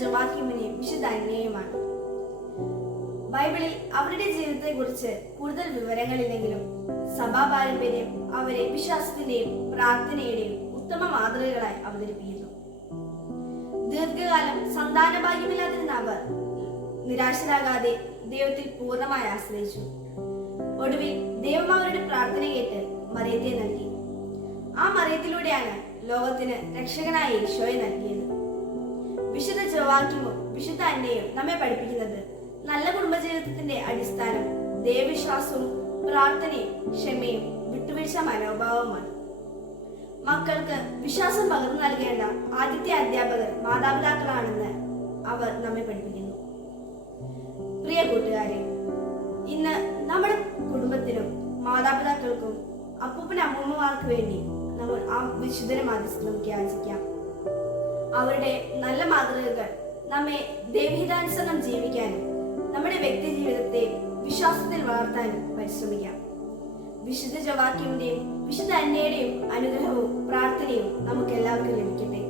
ജോവാക്കിമിനെയും വിശുദ്ധ അന്നയെയുമാണ്. ബൈബിളിൽ അവരുടെ ജീവിതത്തെക്കുറിച്ച് കൂടുതൽ വിവരങ്ങളില്ലെങ്കിലും സഭാ പാരമ്പര്യം അവരെ വിശ്വാസത്തിന്റെയും പ്രാർത്ഥനയുടെയും ഉത്തമ മാതൃകകളായി അവതരിപ്പിക്കുന്നു. ദീർഘകാലം സന്താനഭാഗ്യമില്ലാതിരുന്ന അവർ നിരാശരാകാതെ ദൈവത്തിൽ പൂർണ്ണമായി ആശ്രയിച്ചു. ഒടുവിൽ ദൈവം അവരുടെ പ്രാർത്ഥന കേട്ട് മറിയത്തെ നൽകി. ആ മറിയത്തിലൂടെയാണ് ലോകത്തിന് രക്ഷകനായ ഈശോയെ നൽകിയത്. വിശുദ്ധ ജോവാക്കിമും വിശുദ്ധ അന്നയും നമ്മെ പഠിപ്പിക്കുന്നത് നല്ല കുടുംബജീവിതത്തിന്റെ അടിസ്ഥാനം ദൈവവിശ്വാസവും പ്രാർത്ഥനയും ക്ഷമയും വിട്ടുവീഴ്ച മനോഭാവവുമാണ്. മക്കൾക്ക് വിശ്വാസം പകർന്നു നൽകേണ്ട ആദ്യത്തെ അധ്യാപകർ മാതാപിതാക്കളാണെന്ന് അവർ നമ്മെ പഠിപ്പിക്കുന്നു. പ്രിയ കൂട്ടുകാരെ, ഇന്ന് നമ്മുടെ കുടുംബത്തിനും മാതാപിതാക്കൾക്കും അപ്പൂപ്പൻ അമ്മൂമ്മമാർക്ക് വേണ്ടി നമ്മൾ ആ വിശുദ്ധരെ മാധ്യസ്ഥം നമുക്ക് യാചിക്കാം. അവരുടെ നല്ല മാതൃകകൾ നമ്മെ ദൈവഹിതാനുസരണം ജീവിക്കാനും നമ്മുടെ വ്യക്തി ജീവിതത്തെ വിശ്വാസത്തിൽ വളർത്താനും പരിശ്രമിക്കാം. വിശുദ്ധ ജോവാക്കിമിന്റെയും വിശുദ്ധ അന്നയുടെയും അനുഗ്രഹവും പ്രാർത്ഥനയും നമുക്ക് എല്ലാവർക്കും ലഭിക്കട്ടെ.